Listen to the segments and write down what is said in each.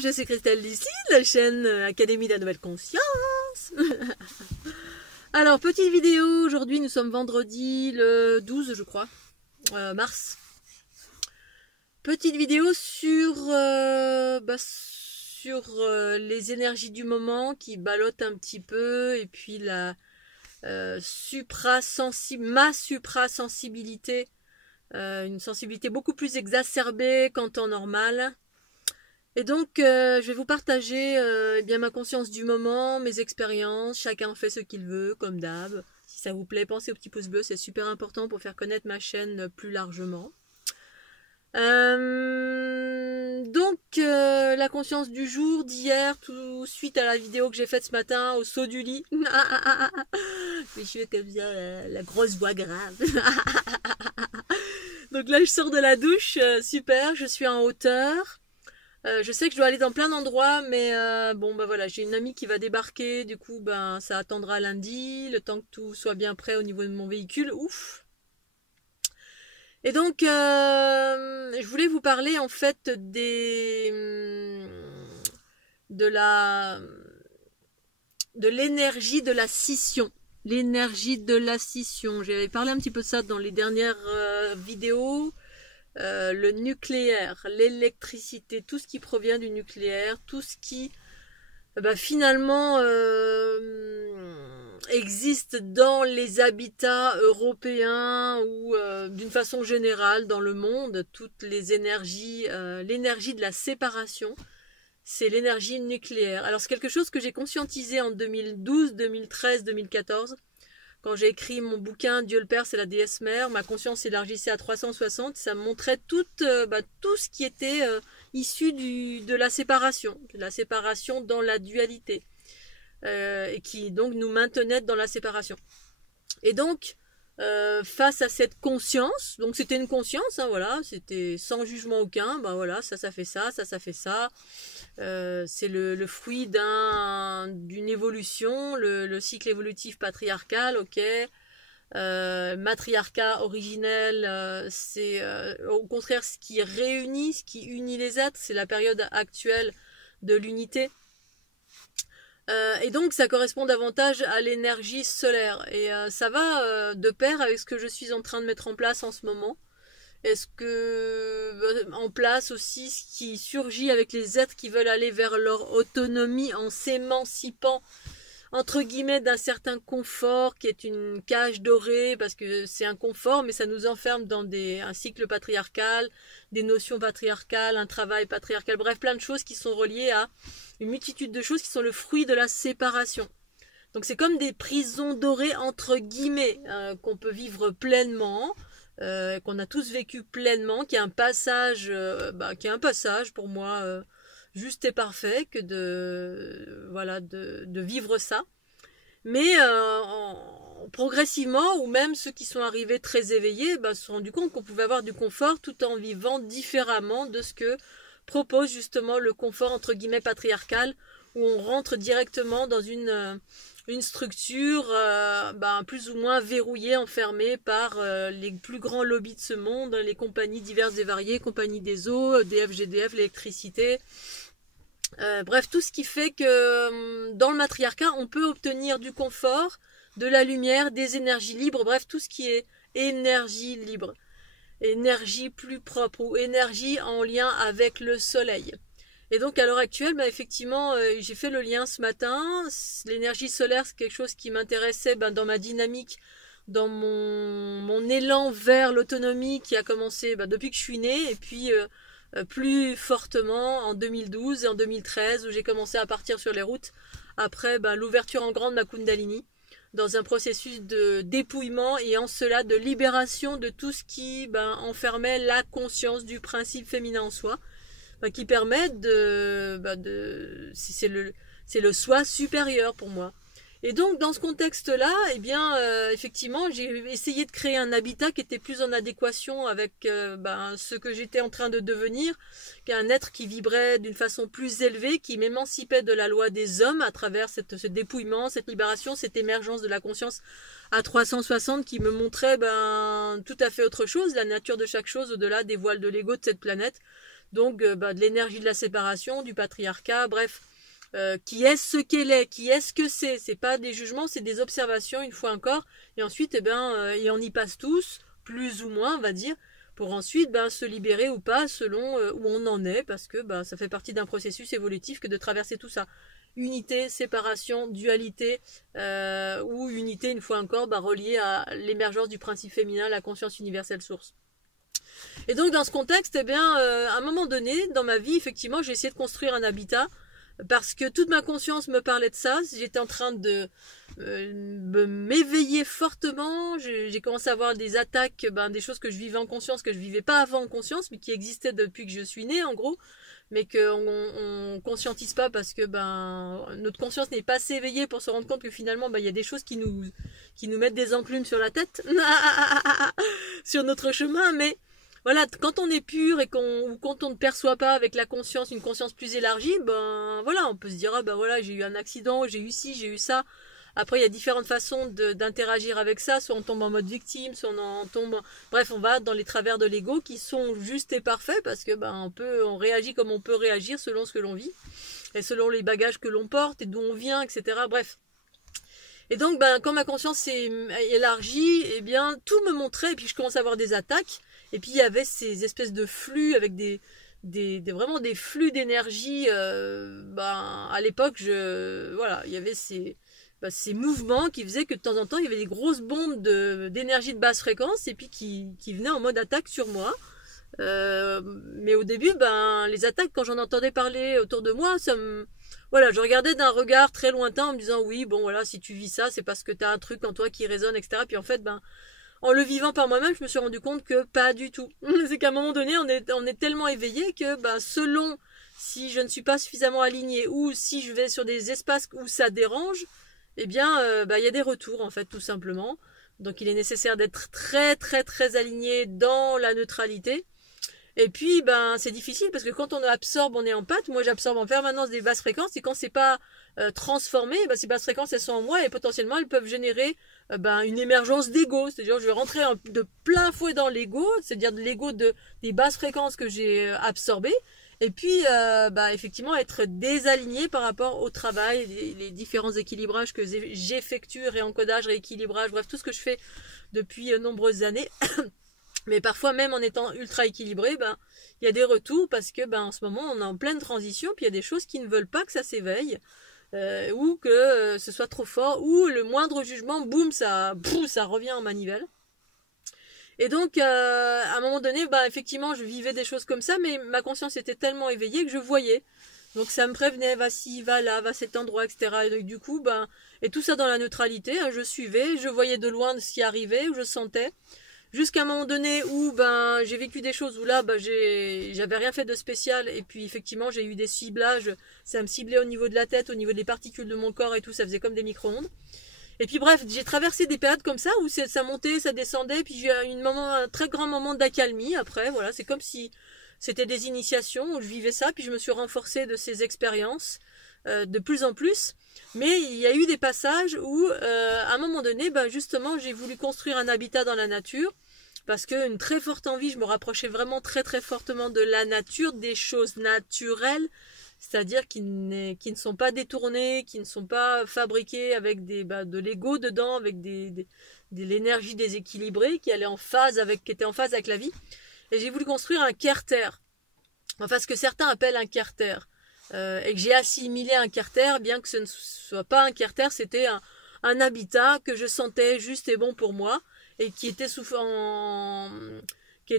je suis Christelle d'ici, de la chaîne Académie de la Nouvelle Conscience. Alors, petite vidéo, aujourd'hui nous sommes vendredi le 12 je crois, mars. Petite vidéo sur, les énergies du moment qui ballottent un petit peu et puis la ma suprasensibilité, une sensibilité beaucoup plus exacerbée qu'en temps normal. Et donc, je vais vous partager ma conscience du moment, mes expériences. Chacun fait ce qu'il veut, comme d'hab. Si ça vous plaît, pensez au petit pouce bleu, c'est super important pour faire connaître ma chaîne plus largement. La conscience du jour, d'hier, tout suite à la vidéo que j'ai faite ce matin au saut du lit. Je suis comme ça, la grosse voix grave. Donc là, je sors de la douche, super, je suis en hauteur. Je sais que je dois aller dans plein d'endroits, mais voilà, j'ai une amie qui va débarquer, du coup ça attendra lundi, le temps que tout soit bien prêt au niveau de mon véhicule, ouf. Et donc je voulais vous parler en fait de l'énergie de la scission. L'énergie de la scission. J'avais parlé un petit peu de ça dans les dernières vidéos. Le nucléaire, l'électricité, tout ce qui provient du nucléaire, tout ce qui finalement existe dans les habitats européens ou d'une façon générale dans le monde, toutes les énergies, l'énergie de la séparation, c'est l'énergie nucléaire. Alors c'est quelque chose que j'ai conscientisé en 2012, 2013, 2014. Quand j'ai écrit mon bouquin Dieu le Père, c'est la déesse mère, ma conscience s'élargissait à 360, ça me montrait tout ce qui était issu de la séparation dans la dualité, et qui donc nous maintenait dans la séparation. Et donc, face à cette conscience, donc c'était une conscience, voilà, c'était sans jugement aucun, ça fait ça, ça fait ça. C'est le fruit d'une évolution, le cycle évolutif patriarcal, ok. Matriarcat originel, c'est au contraire ce qui réunit, ce qui unit les êtres, c'est la période actuelle de l'unité. Et donc ça correspond davantage à l'énergie solaire. Et ça va de pair avec ce que je suis en train de mettre en place en ce moment. Est-ce que en place aussi ce qui surgit avec les êtres qui veulent aller vers leur autonomie en s'émancipant entre guillemets d'un certain confort qui est une cage dorée, parce que c'est un confort mais ça nous enferme dans un cycle patriarcal, des notions patriarcales, un travail patriarcal, bref plein de choses qui sont reliées à une multitude de choses qui sont le fruit de la séparation. Donc c'est comme des prisons dorées entre guillemets qu'on peut vivre pleinement, qu'on a tous vécu pleinement, qui est un passage, pour moi juste et parfait que de vivre ça. Mais progressivement, ou même ceux qui sont arrivés très éveillés, se sont rendus compte qu'on pouvait avoir du confort tout en vivant différemment de ce que propose justement le confort entre guillemets patriarcal, où on rentre directement dans une structure plus ou moins verrouillée, enfermée par les plus grands lobbies de ce monde, les compagnies diverses et variées, compagnie des eaux, DF, GDF, l'électricité, bref, tout ce qui fait que dans le matriarcat, on peut obtenir du confort, de la lumière, des énergies libres, bref, tout ce qui est énergie libre, énergie plus propre ou énergie en lien avec le soleil. Et donc à l'heure actuelle, effectivement, j'ai fait le lien ce matin. L'énergie solaire, c'est quelque chose qui m'intéressait dans ma dynamique, dans mon élan vers l'autonomie qui a commencé depuis que je suis née, et puis plus fortement en 2012 et en 2013 où j'ai commencé à partir sur les routes après l'ouverture en grande de ma Kundalini, dans un processus de dépouillement et en cela de libération de tout ce qui enfermait la conscience du principe féminin en soi, qui permet c'est le soi supérieur pour moi. Et donc dans ce contexte-là, effectivement, j'ai essayé de créer un habitat qui était plus en adéquation avec ce que j'étais en train de devenir, qu'un être qui vibrait d'une façon plus élevée, qui m'émancipait de la loi des hommes à travers ce dépouillement, cette libération, cette émergence de la conscience à 360 qui me montrait tout à fait autre chose, la nature de chaque chose au-delà des voiles de l'ego de cette planète. donc de l'énergie de la séparation, du patriarcat, bref, qui est ce qu'elle est, qui est ce que c'est pas des jugements, c'est des observations une fois encore, et ensuite et on y passe tous, plus ou moins on va dire, pour ensuite se libérer ou pas selon où on en est, parce que ça fait partie d'un processus évolutif que de traverser tout ça. Unité, séparation, dualité, ou unité une fois encore reliée à l'émergence du principe féminin, la conscience universelle source. Et donc dans ce contexte, à un moment donné, dans ma vie, effectivement, j'ai essayé de construire un habitat, parce que toute ma conscience me parlait de ça. J'étais en train de m'éveiller fortement. J'ai commencé à avoir des attaques, des choses que je vivais en conscience, que je vivais pas avant en conscience, mais qui existaient depuis que je suis née, en gros, mais qu'on conscientise pas parce que notre conscience n'est pas assez éveillée pour se rendre compte que finalement il y a des choses qui nous mettent des enclumes sur la tête sur notre chemin, mais voilà, quand on est pur et quand on ne perçoit pas avec la conscience, une conscience plus élargie, voilà, on peut se dire voilà, j'ai eu un accident, j'ai eu ci, j'ai eu ça. Après, il y a différentes façons d'interagir avec ça, soit on tombe en mode victime, soit on tombe, bref, on va dans les travers de l'ego qui sont justes et parfaits parce que on réagit comme on peut réagir selon ce que l'on vit et selon les bagages que l'on porte et d'où on vient, etc. Bref. Et donc, quand ma conscience s'est élargie, tout me montrait, et puis je commençais à avoir des attaques. Et puis il y avait ces espèces de flux avec vraiment des flux d'énergie. À l'époque, voilà, il y avait ces mouvements qui faisaient que de temps en temps il y avait des grosses bombes d'énergie de basse fréquence et puis qui venaient en mode attaque sur moi. Mais au début, les attaques, quand j'en entendais parler autour de moi, voilà, je regardais d'un regard très lointain en me disant oui, bon voilà, si tu vis ça, c'est parce que tu as un truc en toi qui résonne, etc. Puis en fait, en le vivant par moi-même, je me suis rendu compte que pas du tout. C'est qu'à un moment donné, on est tellement éveillé que selon si je ne suis pas suffisamment alignée ou si je vais sur des espaces où ça dérange, il y a des retours en fait, tout simplement. Donc il est nécessaire d'être très très très aligné dans la neutralité. Et puis c'est difficile parce que quand on absorbe, on est en pâte. Moi j'absorbe en permanence des basses fréquences et quand c'est pas transformé, ces basses fréquences elles sont en moi et potentiellement elles peuvent générer une émergence d'ego. C'est-à-dire je vais rentrer de plein fouet dans l'ego, c'est-à-dire de l'ego des basses fréquences que j'ai absorbées. Et puis effectivement être désaligné par rapport au travail, les différents équilibrages que j'effectue, réencodage, rééquilibrage, bref tout ce que je fais depuis nombreuses années. Mais parfois même en étant ultra équilibré, il y a des retours parce que en ce moment on est en pleine transition, puis il y a des choses qui ne veulent pas que ça s'éveille, ou que ce soit trop fort, ou le moindre jugement, boum, ça revient en manivelle. Et donc à un moment donné, effectivement je vivais des choses comme ça, mais ma conscience était tellement éveillée que je voyais. Donc ça me prévenait, va ci, va là, va à cet endroit, etc. Et donc, du coup, et tout ça dans la neutralité, je suivais, je voyais de loin ce qui arrivait, je sentais. Jusqu'à un moment donné où j'ai vécu des choses où là j'avais rien fait de spécial et puis effectivement j'ai eu des ciblages, ça me ciblait au niveau de la tête, au niveau des particules de mon corps et tout, ça faisait comme des micro-ondes. Et puis bref, j'ai traversé des périodes comme ça où ça montait, ça descendait, puis j'ai eu un très grand moment d'accalmie après, voilà, c'est comme si c'était des initiations où je vivais ça, puis je me suis renforcée de ces expériences de plus en plus. Mais il y a eu des passages où, à un moment donné, justement, j'ai voulu construire un habitat dans la nature parce qu'une très forte envie, je me rapprochais vraiment très très fortement de la nature, des choses naturelles, c'est-à-dire qui ne sont pas détournées, qui ne sont pas fabriquées avec de l'ego dedans, avec de l'énergie déséquilibrée, qui était en phase avec la vie. Et j'ai voulu construire un carter, enfin ce que certains appellent un carter. Et que j'ai assimilé un carter, bien que ce ne soit pas un carter, c'était un habitat que je sentais juste et bon pour moi, et qui était en forme, qui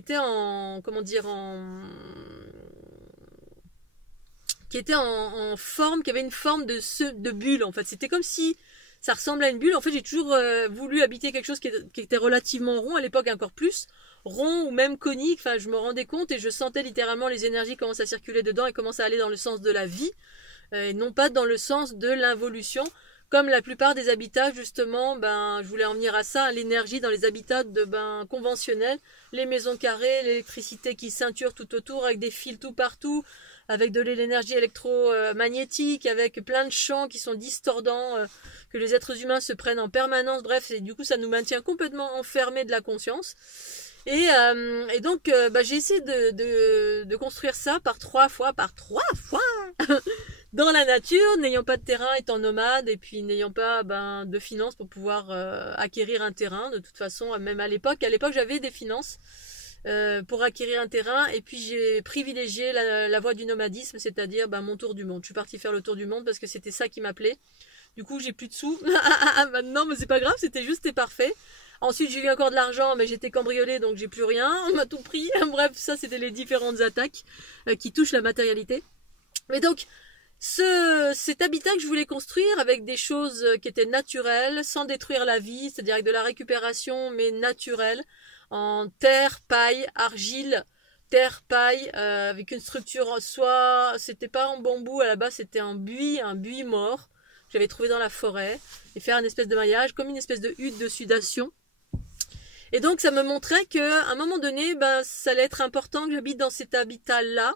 avait une forme de bulle en fait. C'était comme si ça ressemblait à une bulle. En fait, j'ai toujours voulu habiter quelque chose qui était relativement rond, à l'époque encore plus rond ou même conique. Enfin, je me rendais compte et je sentais littéralement les énergies commencer à circuler dedans et commencer à aller dans le sens de la vie, et non pas dans le sens de l'involution. Comme la plupart des habitats, justement, je voulais en venir à ça, l'énergie dans les habitats conventionnels, les maisons carrées, l'électricité qui ceinture tout autour avec des fils tout partout, avec de l'énergie électromagnétique, avec plein de champs qui sont distordants, que les êtres humains se prennent en permanence, bref, et du coup ça nous maintient complètement enfermés de la conscience. Et donc, j'ai essayé de construire ça par trois fois, dans la nature, n'ayant pas de terrain, étant nomade, et puis n'ayant pas de finances pour pouvoir acquérir un terrain. De toute façon, même à l'époque j'avais des finances pour acquérir un terrain, et puis j'ai privilégié la voie du nomadisme, c'est-à-dire mon tour du monde. Je suis partie faire le tour du monde parce que c'était ça qui m'appelait. Du coup, j'ai plus de sous. Maintenant, mais c'est pas grave, c'était parfait. Ensuite, j'ai eu encore de l'argent, mais j'étais cambriolée, donc j'ai plus rien. On m'a tout pris. Bref, ça, c'était les différentes attaques qui touchent la matérialité. Mais donc, cet habitat que je voulais construire avec des choses qui étaient naturelles, sans détruire la vie, c'est-à-dire avec de la récupération, mais naturelle, en terre, paille, argile, terre, paille, avec une structure, soit c'était pas en bambou à la base, c'était un buis mort que j'avais trouvé dans la forêt, et faire une espèce de maillage, comme une espèce de hutte de sudation. Et donc ça me montrait qu'à un moment donné, ça allait être important que j'habite dans cet habitat-là,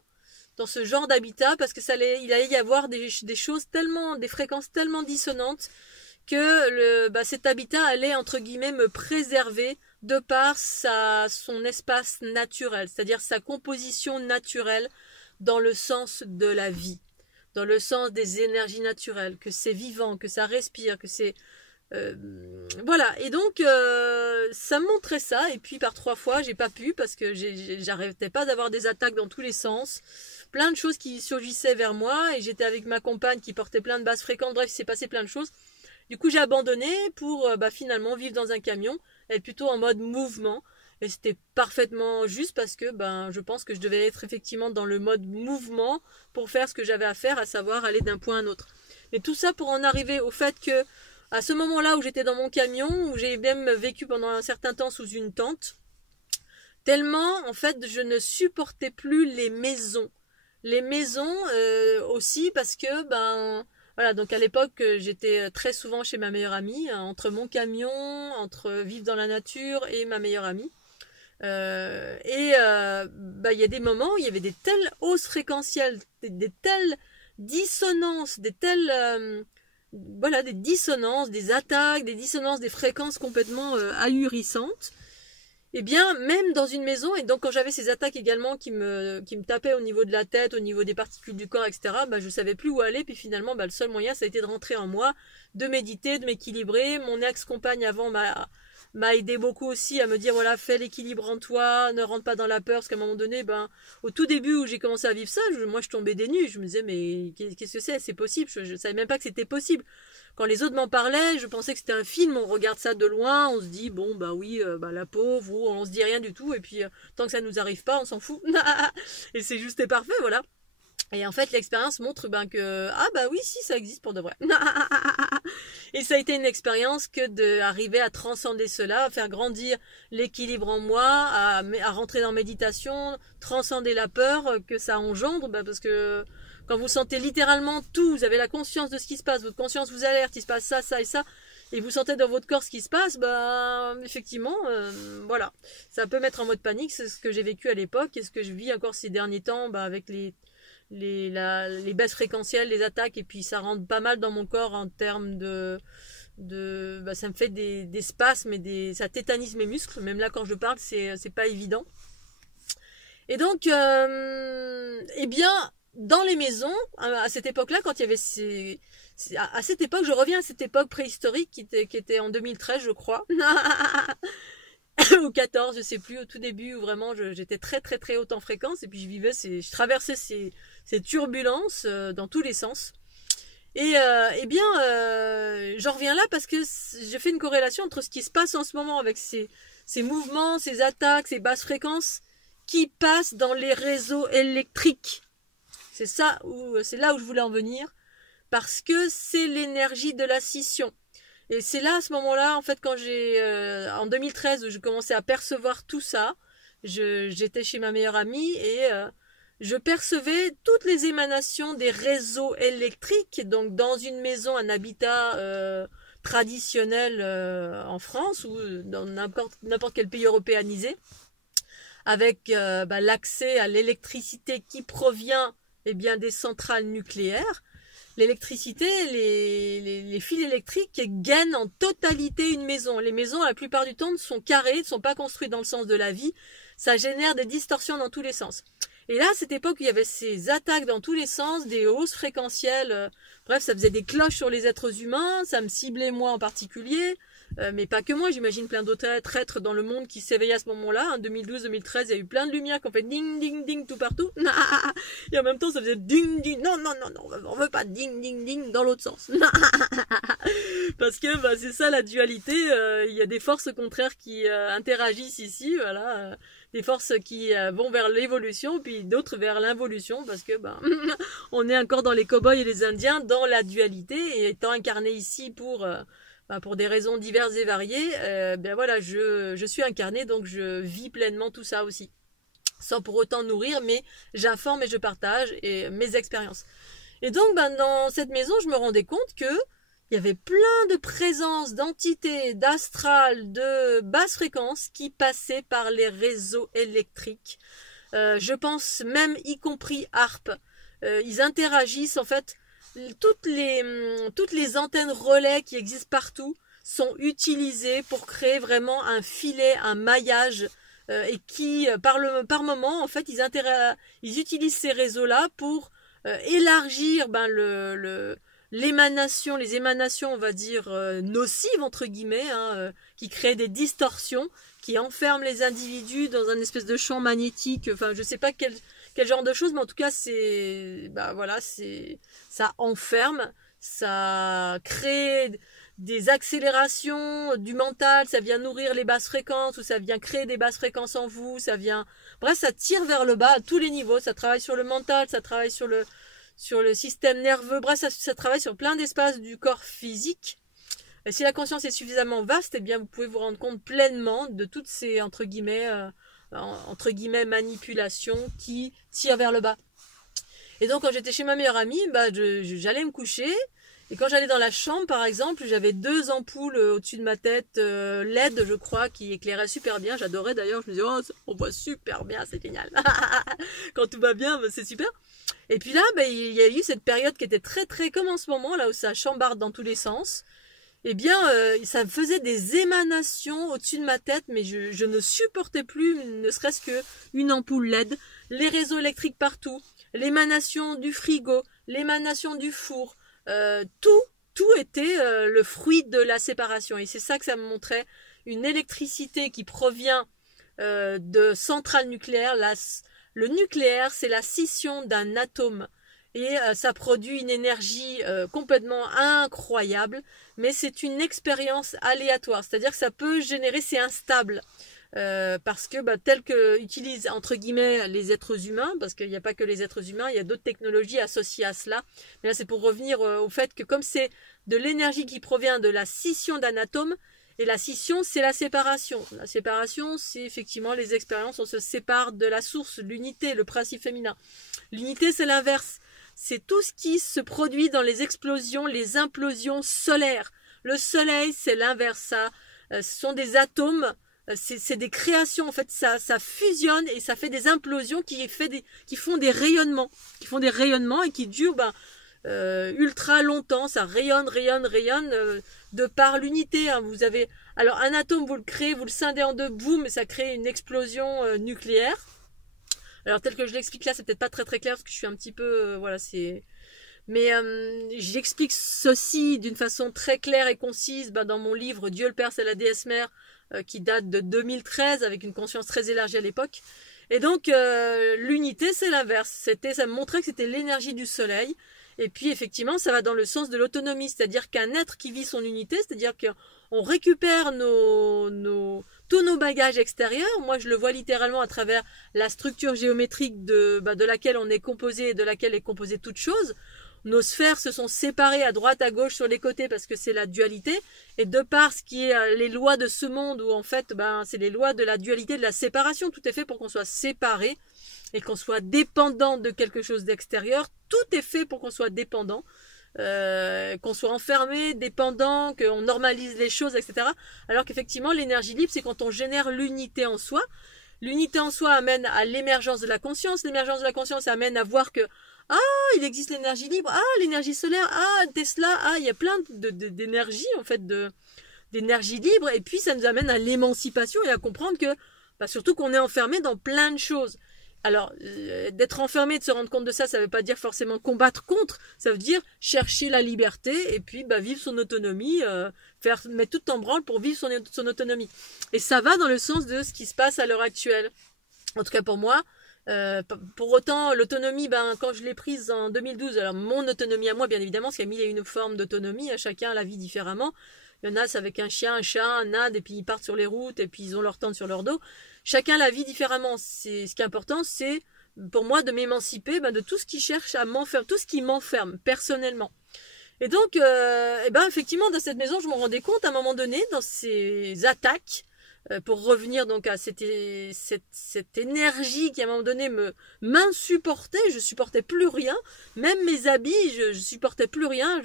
dans ce genre d'habitat, parce que il allait y avoir des choses tellement, des fréquences tellement dissonantes que cet habitat allait entre guillemets me préserver de par son espace naturel, c'est-à-dire sa composition naturelle dans le sens de la vie, dans le sens des énergies naturelles, que c'est vivant, que ça respire, que c'est voilà. Et donc ça me montrait ça, et puis par 3 fois j'ai pas pu parce que j'arrêtais pas d'avoir des attaques dans tous les sens, plein de choses qui surgissaient vers moi, et j'étais avec ma compagne qui portait plein de basses fréquences. Bref, il s'est passé plein de choses. Du coup j'ai abandonné pour finalement vivre dans un camion, être plutôt en mode mouvement, et c'était parfaitement juste parce que je pense que je devais être effectivement dans le mode mouvement pour faire ce que j'avais à faire, à savoir aller d'un point à un autre. Mais tout ça pour en arriver au fait que à ce moment-là où j'étais dans mon camion, où j'ai même vécu pendant un certain temps sous une tente, tellement en fait je ne supportais plus les maisons. Les maisons aussi parce que voilà, donc à l'époque j'étais très souvent chez ma meilleure amie, entre mon camion, entre vivre dans la nature et ma meilleure amie. Il y a des moments où il y avait des telles hausses fréquentielles, des telles dissonances, des telles voilà, des dissonances, des attaques, des dissonances, des fréquences complètement ahurissantes. Et bien, même dans une maison, et donc quand j'avais ces attaques également qui me tapaient au niveau de la tête, au niveau des particules du corps, etc., je savais plus où aller, puis finalement, le seul moyen, ça a été de rentrer en moi, de méditer, de m'équilibrer. Mon ex-compagne avant m'a aidé beaucoup aussi à me dire, voilà, fais l'équilibre en toi, ne rentre pas dans la peur, parce qu'à un moment donné, au tout début où j'ai commencé à vivre ça, moi je tombais des nues, je me disais, mais qu'est-ce que c'est possible, je savais même pas que c'était possible. Quand les autres m'en parlaient, je pensais que c'était un film, on regarde ça de loin, on se dit, bon, oui, la pauvre, ou on se dit rien du tout, et puis tant que ça nous arrive pas, on s'en fout. Et c'est juste et parfait, voilà. Et en fait, l'expérience montre que, oui, si, ça existe pour de vrai. Et ça a été une expérience que d'arriver à transcender cela, à faire grandir l'équilibre en moi, à rentrer dans la méditation, transcender la peur que ça engendre, parce que quand vous sentez littéralement tout, vous avez la conscience de ce qui se passe, votre conscience vous alerte, il se passe ça, ça et ça, et vous sentez dans votre corps ce qui se passe, effectivement, voilà. Ça peut mettre en mode panique, c'est ce que j'ai vécu à l'époque, et ce que je vis encore ces derniers temps, avec les baisses fréquentielles, les attaques, et puis ça rentre pas mal dans mon corps en termes ça me fait des spasmes et ça tétanise mes muscles, même là quand je parle c'est pas évident. Et donc dans les maisons à cette époque là, quand il y avait à cette époque, je reviens à cette époque préhistorique qui était en 2013 je crois ou 14, je sais plus, au tout début où vraiment j'étais très très très haute en fréquence, et puis je traversais ces turbulences dans tous les sens. Et j'en reviens là parce que je fais une corrélation entre ce qui se passe en ce moment avec ces mouvements, ces attaques, ces basses fréquences qui passent dans les réseaux électriques. C'est là où je voulais en venir, parce que c'est l'énergie de la scission. Et c'est là, à ce moment-là, en fait, quand en 2013, où je commençais à percevoir tout ça, j'étais chez ma meilleure amie et je percevais toutes les émanations des réseaux électriques, donc dans une maison, un habitat traditionnel en France ou dans n'importe quel pays européanisé, avec l'accès à l'électricité qui provient des centrales nucléaires. l'électricité, les fils électriques gainent en totalité une maison. Les maisons, la plupart du temps, sont carrées, ne sont pas construites dans le sens de la vie. Ça génère des distorsions dans tous les sens. Et là, à cette époque, il y avait ces attaques dans tous les sens, des hausses fréquentielles. Bref, ça faisait des cloches sur les êtres humains. Ça me ciblait moi en particulier. Mais pas que moi, j'imagine plein d'autres êtres dans le monde qui s'éveillaient à ce moment-là. En 2012-2013, il y a eu plein de lumières qui ont fait ding, ding, ding tout partout. Et en même temps, ça faisait ding, ding. Non, non, non, non, on veut pas ding, ding, ding dans l'autre sens. Parce que bah, c'est ça la dualité. Il y a des forces contraires qui interagissent ici, voilà. Des forces qui vont vers l'évolution, puis d'autres vers l'involution, parce que bah, on est encore dans les cow-boys et les indiens, dans la dualité, et étant incarné ici pour des raisons diverses et variées, ben voilà, je suis incarné, donc je vis pleinement tout ça aussi. Sans pour autant nourrir, mais j'informe et je partage mes expériences. Et donc, ben, dans cette maison, je me rendais compte que il y avait plein de présences, d'entités, d'astral, de basse fréquence qui passaient par les réseaux électriques. Je pense même, y compris ARP. Ils interagissent, en fait, toutes les antennes relais qui existent partout sont utilisées pour créer vraiment un filet, un maillage, et qui, par moment, en fait, ils utilisent ces réseaux-là pour élargir ben, les émanations, on va dire, nocives, entre guillemets, hein, qui créent des distorsions, qui enferment les individus dans un espèce de champ magnétique, enfin, je sais pas quel genre de choses, mais en tout cas, ça enferme, ça crée des accélérations du mental, ça vient nourrir les basses fréquences, ou ça vient créer des basses fréquences en vous, bref, ça tire vers le bas à tous les niveaux, ça travaille sur le mental, ça travaille sur le système nerveux, bref, ça travaille sur plein d'espaces du corps physique. Et si la conscience est suffisamment vaste, eh bien, vous pouvez vous rendre compte pleinement de toutes ces, entre guillemets, manipulations qui tirent vers le bas. Et donc, quand j'étais chez ma meilleure amie, bah, j'allais me coucher. Et quand j'allais dans la chambre, par exemple, j'avais 2 ampoules au-dessus de ma tête, LED, je crois, qui éclairaient super bien. J'adorais d'ailleurs. Je me disais, oh, on voit super bien, c'est génial. Quand tout va bien, c'est super. Et puis là, il y a eu cette période qui était très, très comme en ce moment, là où ça chambarde dans tous les sens. Eh bien, ça me faisait des émanations au-dessus de ma tête, mais je ne supportais plus, ne serait-ce qu'une ampoule LED, les réseaux électriques partout, l'émanation du frigo, l'émanation du four, tout était le fruit de la séparation. Et c'est ça que ça me montrait, une électricité qui provient de centrales nucléaires. Le nucléaire, c'est la scission d'un atome. Et ça produit une énergie complètement incroyable, mais c'est une expérience aléatoire, c'est-à-dire que ça peut générer, c'est instable, parce que tel que utilisent entre guillemets les êtres humains, parce qu'il n'y a pas que les êtres humains, il y a d'autres technologies associées à cela, mais là c'est pour revenir au fait que comme c'est de l'énergie qui provient de la scission d'un atome, et la scission c'est la séparation. La séparation c'est effectivement les expériences, on se sépare de la source, l'unité, le principe féminin. L'unité c'est l'inverse. C'est tout ce qui se produit dans les explosions, les implosions solaires. Le soleil, c'est l'inverse. Ce sont des atomes, c'est des créations. En fait, ça fusionne et ça fait des implosions qui font des rayonnements. Et qui durent ultra longtemps. Ça rayonne, de par l'unité. Hein. Vous avez, alors, un atome, vous le créez, vous le scindez en deux, boum, et ça crée une explosion nucléaire. Alors tel que je l'explique là, c'est peut-être pas très très clair parce que je suis un petit peu mais j'explique ceci d'une façon très claire et concise dans mon livre Dieu le Père c'est la déesse mère qui date de 2013 avec une conscience très élargie à l'époque. Et donc l'unité c'est l'inverse, ça me montrait que c'était l'énergie du soleil. Et puis effectivement ça va dans le sens de l'autonomie, c'est-à-dire qu'un être qui vit son unité, c'est-à-dire qu'on récupère tous nos bagages extérieurs. Moi je le vois littéralement à travers la structure géométrique de laquelle on est composé et de laquelle est composée toute chose. Nos sphères se sont séparées à droite, à gauche, sur les côtés parce que c'est la dualité. Et de par ce qui est les lois de ce monde où en fait c'est les lois de la dualité, de la séparation, tout est fait pour qu'on soit séparé et qu'on soit dépendant de quelque chose d'extérieur. Tout est fait pour qu'on soit dépendant. Qu'on soit enfermé, dépendant, qu'on normalise les choses, etc. Alors qu'effectivement, l'énergie libre, c'est quand on génère l'unité en soi. L'unité en soi amène à l'émergence de la conscience. L'émergence de la conscience amène à voir que Ah, il existe l'énergie libre. Ah, l'énergie solaire. Ah, Tesla. Ah, il y a plein d'énergie, en fait, d'énergie libre. Et puis, ça nous amène à l'émancipation et à comprendre que, bah, surtout qu'on est enfermé dans plein de choses. Alors, d'être enfermé, de se rendre compte de ça, ça ne veut pas dire forcément combattre contre, ça veut dire chercher la liberté et puis bah, vivre son autonomie, mettre tout en branle pour vivre son autonomie. Et ça va dans le sens de ce qui se passe à l'heure actuelle. En tout cas pour moi, pour autant, l'autonomie, ben, quand je l'ai prise en 2012, alors mon autonomie à moi, bien évidemment, parce qu'il y a mille et une formes d'autonomie, chacun la vit différemment. Il y en a, c'est avec un chien, un chat, un âne, et puis ils partent sur les routes, et puis ils ont leur tente sur leur dos. Chacun la vit différemment. Ce qui est important, c'est pour moi de m'émanciper de tout ce qui cherche à m'enfermer, tout ce qui m'enferme personnellement. Et donc, effectivement, dans cette maison, je me rendais compte à un moment donné, dans ces attaques, pour revenir donc à cette énergie qui à un moment donné m'insupportait, je supportais plus rien, même mes habits, je supportais plus rien,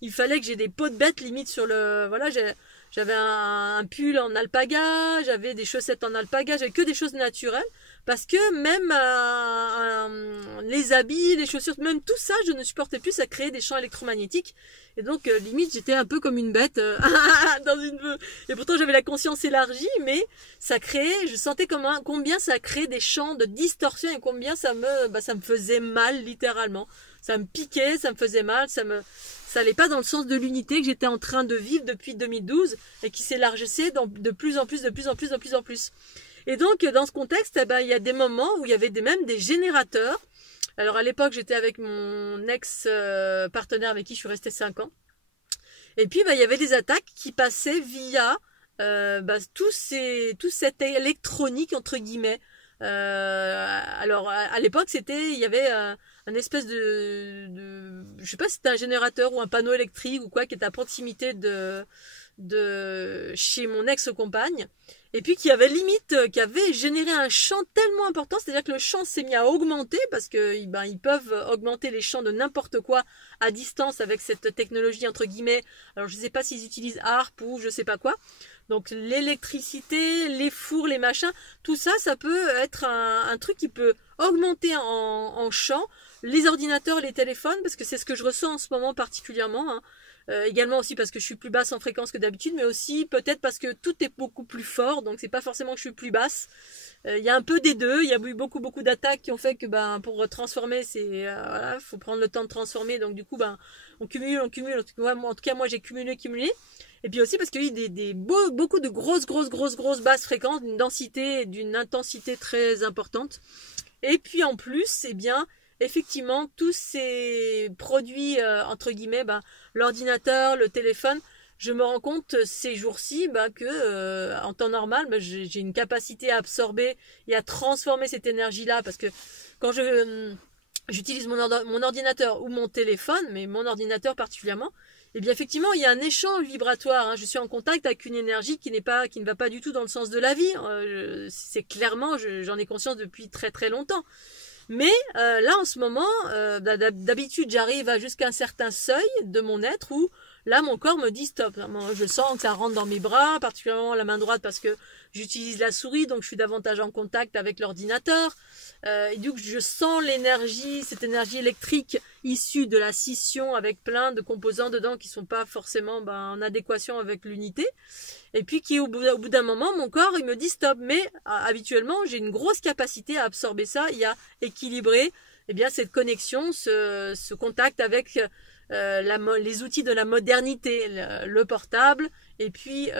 il fallait que j'ai des peaux de bête limite sur le, voilà, j'avais un pull en alpaga, j'avais des chaussettes en alpaga, j'avais que des choses naturelles, parce que même les habits, les chaussures, même tout ça, je ne supportais plus, ça créait des champs électromagnétiques. Et donc, limite, j'étais un peu comme une bête dans une... Et pourtant, j'avais la conscience élargie, mais ça créait, je sentais combien ça créait des champs de distorsion et combien ça me faisait mal, littéralement. Ça me piquait, ça me faisait mal, ça allait pas dans le sens de l'unité que j'étais en train de vivre depuis 2012 et qui s'élargissait de plus en plus. Et donc, dans ce contexte, il y a des moments où il y avait même des générateurs. Alors, à l'époque, j'étais avec mon ex-partenaire avec qui je suis restée 5 ans. Et puis, il y avait des attaques qui passaient via toute cette électronique, entre guillemets. Alors, à l'époque, il y avait un espèce je sais pas si c'était un générateur ou un panneau électrique ou quoi, qui était à proximité de chez mon ex-compagne, et puis qui avait généré un champ tellement important, c'est-à-dire que le champ s'est mis à augmenter, parce que ils peuvent augmenter les champs de n'importe quoi à distance avec cette technologie entre guillemets. Alors je sais pas s'ils utilisent ARP ou je sais pas quoi. Donc l'électricité, les fours, les machins, tout ça, ça peut être un truc qui peut augmenter en champ. Les ordinateurs, les téléphones, parce que c'est ce que je ressens en ce moment particulièrement, hein. Également aussi parce que je suis plus basse en fréquence que d'habitude, mais aussi peut-être parce que tout est beaucoup plus fort, donc c'est pas forcément que je suis plus basse. Il y a un peu des deux, il y a eu beaucoup d'attaques qui ont fait que pour transformer, voilà, faut prendre le temps de transformer, donc du coup on cumule. En tout cas moi j'ai cumulé. Et puis aussi parce qu'il y a eu beaucoup de grosses basses fréquences, d'une intensité très importante. Et puis en plus, effectivement, tous ces produits, entre guillemets, l'ordinateur, le téléphone, je me rends compte ces jours-ci que en temps normal, j'ai une capacité à absorber et à transformer cette énergie-là, parce que quand j'utilise mon ordinateur ou mon téléphone, mais mon ordinateur particulièrement, effectivement, il y a un échange vibratoire, hein. Je suis en contact avec une énergie qui ne va pas du tout dans le sens de la vie. C'est clairement, j'en ai conscience depuis très très longtemps. Mais là, en ce moment, d'habitude, j'arrive jusqu'à un certain seuil de mon être où là, mon corps me dit stop. Je sens que ça rentre dans mes bras, particulièrement la main droite parce que j'utilise la souris, donc je suis davantage en contact avec l'ordinateur. Et du coup, je sens cette énergie électrique issue de la scission avec plein de composants dedans qui sont pas forcément en adéquation avec l'unité. Et puis qui au bout d'un moment, mon corps il me dit stop. Mais habituellement, j'ai une grosse capacité à absorber ça et à équilibrer cette connexion, ce contact avec les outils de la modernité, le portable et puis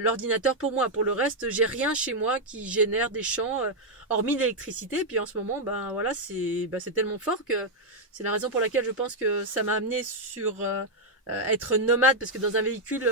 l'ordinateur pour moi. Pour le reste, j'ai rien chez moi qui génère des champs hormis l'électricité. Puis en ce moment, voilà, c'est tellement fort que c'est la raison pour laquelle je pense que ça m'a amené sur être nomade, parce que dans un véhicule,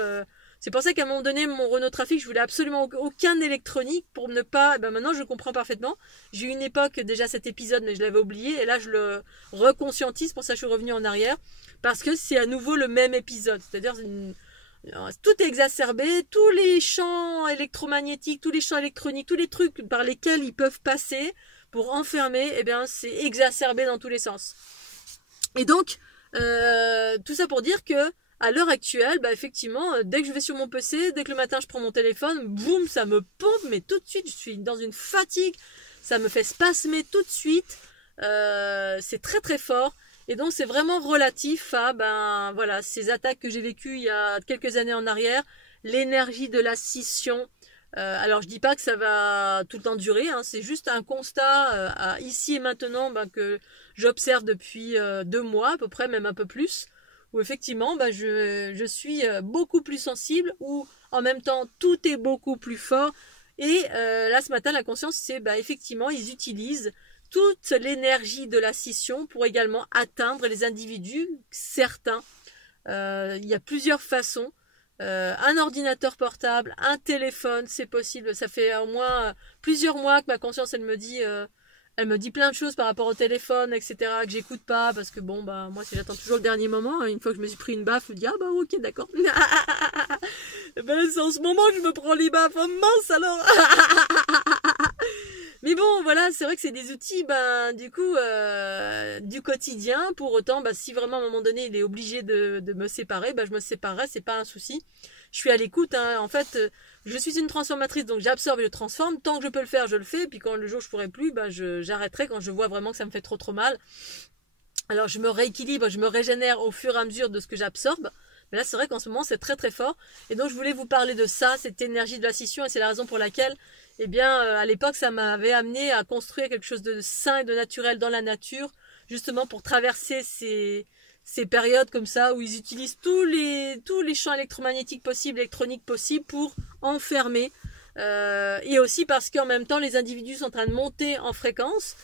c'est pour ça qu'à un moment donné, mon Renault Trafic, je voulais absolument aucun électronique pour ne pas... maintenant, je comprends parfaitement. J'ai eu une époque, déjà cet épisode, mais je l'avais oublié. Et là, je le reconscientise. Pour ça, je suis revenue en arrière. Parce que c'est à nouveau le même épisode. C'est-à-dire, tout est exacerbé. Tous les champs électromagnétiques, tous les champs électroniques, tous les trucs par lesquels ils peuvent passer pour enfermer, c'est exacerbé dans tous les sens. Et donc, tout ça pour dire que à l'heure actuelle, effectivement, dès que je vais sur mon PC, dès que le matin je prends mon téléphone, boum, ça me pompe, mais tout de suite, je suis dans une fatigue, ça me fait spasmer tout de suite. c'est très très fort. Et donc c'est vraiment relatif à ben voilà ces attaques que j'ai vécues il y a quelques années en arrière, l'énergie de la scission. Alors je dis pas que ça va tout le temps durer, hein, c'est juste un constat ici et maintenant ben, que j'observe depuis 2 mois à peu près, même un peu plus, où effectivement ben, je suis beaucoup plus sensible, où en même temps tout est beaucoup plus fort. Et là ce matin la conscience c'est ben, effectivement ils utilisent toute l'énergie de la scission pour également atteindre les individus, certains. Il y a plusieurs façons. Un ordinateur portable, un téléphone, c'est possible. Ça fait au moins plusieurs mois que ma conscience, elle me dit plein de choses par rapport au téléphone, etc., que j'écoute pas, parce que bon, bah, moi, si j'attends toujours le dernier moment, une fois que je me suis pris une baffe, je me dis, ah bah, ok, d'accord. Ben, c'est en ce moment que je me prends les baffes, oh, mince alors. Mais bon, voilà, c'est vrai que c'est des outils, ben, du coup, du quotidien. Pour autant, ben, si vraiment à un moment donné, il est obligé de me séparer, ben, je me séparerai, c'est pas un souci. Je suis à l'écoute, hein. En fait, je suis une transformatrice, donc j'absorbe et je transforme. Tant que je peux le faire, je le fais. Puis quand le jour où je pourrai plus, ben, j'arrêterai quand je vois vraiment que ça me fait trop mal. Alors, je me rééquilibre, je me régénère au fur et à mesure de ce que j'absorbe. Mais là, c'est vrai qu'en ce moment, c'est très très fort. Et donc, je voulais vous parler de ça, cette énergie de la scission. Et c'est la raison pour laquelle, eh bien, à l'époque, ça m'avait amené à construire quelque chose de sain et de naturel dans la nature, justement pour traverser ces périodes comme ça, où ils utilisent tous les champs électromagnétiques possibles, électroniques possibles, pour enfermer. Et aussi parce qu'en même temps, les individus sont en train de monter en fréquence.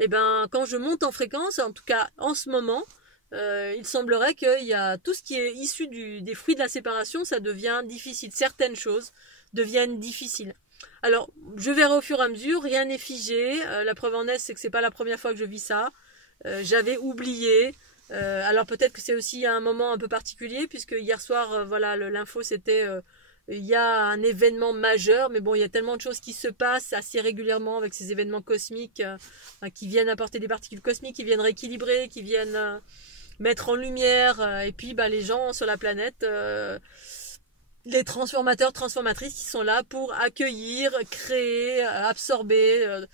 Et ben, quand je monte en fréquence, en tout cas en ce moment, il semblerait qu'il y a tout ce qui est issu des fruits de la séparation, ça devient difficile. Certaines choses deviennent difficiles. Alors, je verrai au fur et à mesure, rien n'est figé. La preuve en est, c'est que c'est pas la première fois que je vis ça. J'avais oublié. Alors peut-être que c'est aussi un moment un peu particulier, puisque hier soir, voilà, l'info c'était il y a un événement majeur, mais bon, il y a tellement de choses qui se passent assez régulièrement avec ces événements cosmiques qui viennent apporter des particules cosmiques, qui viennent rééquilibrer, qui viennent mettre en lumière, et puis bah, les gens sur la planète, les transformateurs, transformatrices qui sont là pour accueillir, créer, absorber,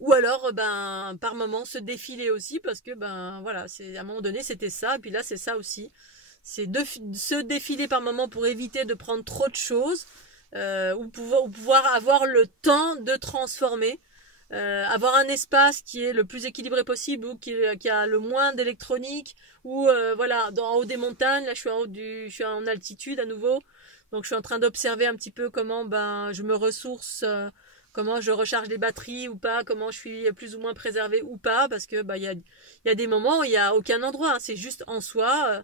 ou alors ben par moment se défiler aussi, parce que ben voilà, c'est à un moment donné c'était ça, et puis là c'est ça aussi. C'est de se défiler par moment pour éviter de prendre trop de choses, ou pouvoir avoir le temps de transformer, avoir un espace qui est le plus équilibré possible, ou qui a le moins d'électronique, ou voilà, en haut des montagnes. Là je suis en altitude à nouveau, donc je suis en train d'observer un petit peu comment ben je me ressource, comment je recharge les batteries ou pas, comment je suis plus ou moins préservée ou pas, parce que bah, y a des moments où il n'y a aucun endroit, hein, c'est juste en soi.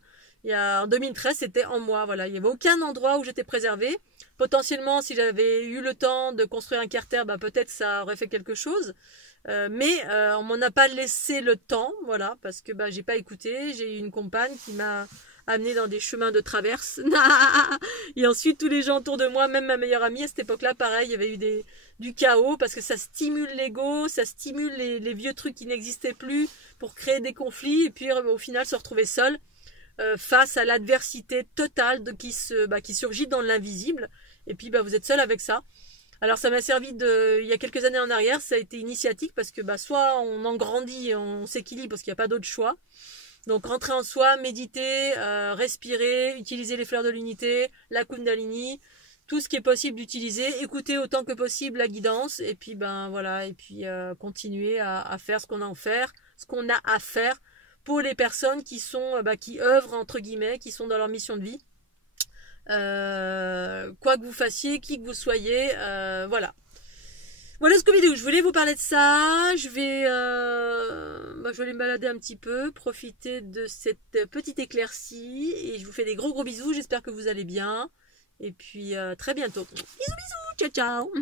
En 2013, c'était en moi, voilà. Il n'y avait aucun endroit où j'étais préservée. Potentiellement, si j'avais eu le temps de construire un carter, bah, peut-être ça aurait fait quelque chose. Mais on m'en a pas laissé le temps, voilà, parce que bah, j'ai pas écouté. J'ai eu une compagne qui m'a amenée dans des chemins de traverse. Et ensuite, tous les gens autour de moi, même ma meilleure amie, à cette époque-là, pareil, il y avait eu du chaos, parce que ça stimule l'ego, ça stimule les vieux trucs qui n'existaient plus pour créer des conflits, et puis au final se retrouver seul. Face à l'adversité totale qui surgit dans l'invisible, et puis bah, vous êtes seul avec ça. Alors ça m'a servi il y a quelques années en arrière, ça a été initiatique, parce que bah, soit on en grandit, on s'équilibre parce qu'il n'y a pas d'autre choix. Donc rentrer en soi, méditer, respirer, utiliser les fleurs de l'unité, la Kundalini, tout ce qui est possible d'utiliser, écouter autant que possible la guidance, et puis ben voilà, et puis continuer à faire ce qu'on a à faire pour les personnes qui sont qui œuvrent entre guillemets, qui sont dans leur mission de vie. Quoi que vous fassiez, qui que vous soyez, voilà. Voilà ce que vidéo, je voulais vous parler de ça. Je vais aller me balader un petit peu, profiter de cette petite éclaircie, et je vous fais des gros bisous. J'espère que vous allez bien, et puis très bientôt. Bisous, ciao ciao.